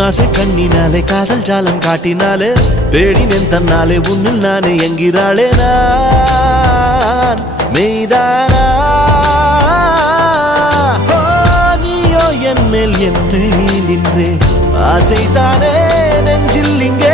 உன்னாசை கண்ணினாலே காதல் ஜாலம் காட்டினாலே தேடினேன் தன்னாலே உன்னில் நானே என்கிறாளே நான் மெய்தானா என் மேல் என்னை நின்றே ஆசைதானே நெஞ்சில் இங்கே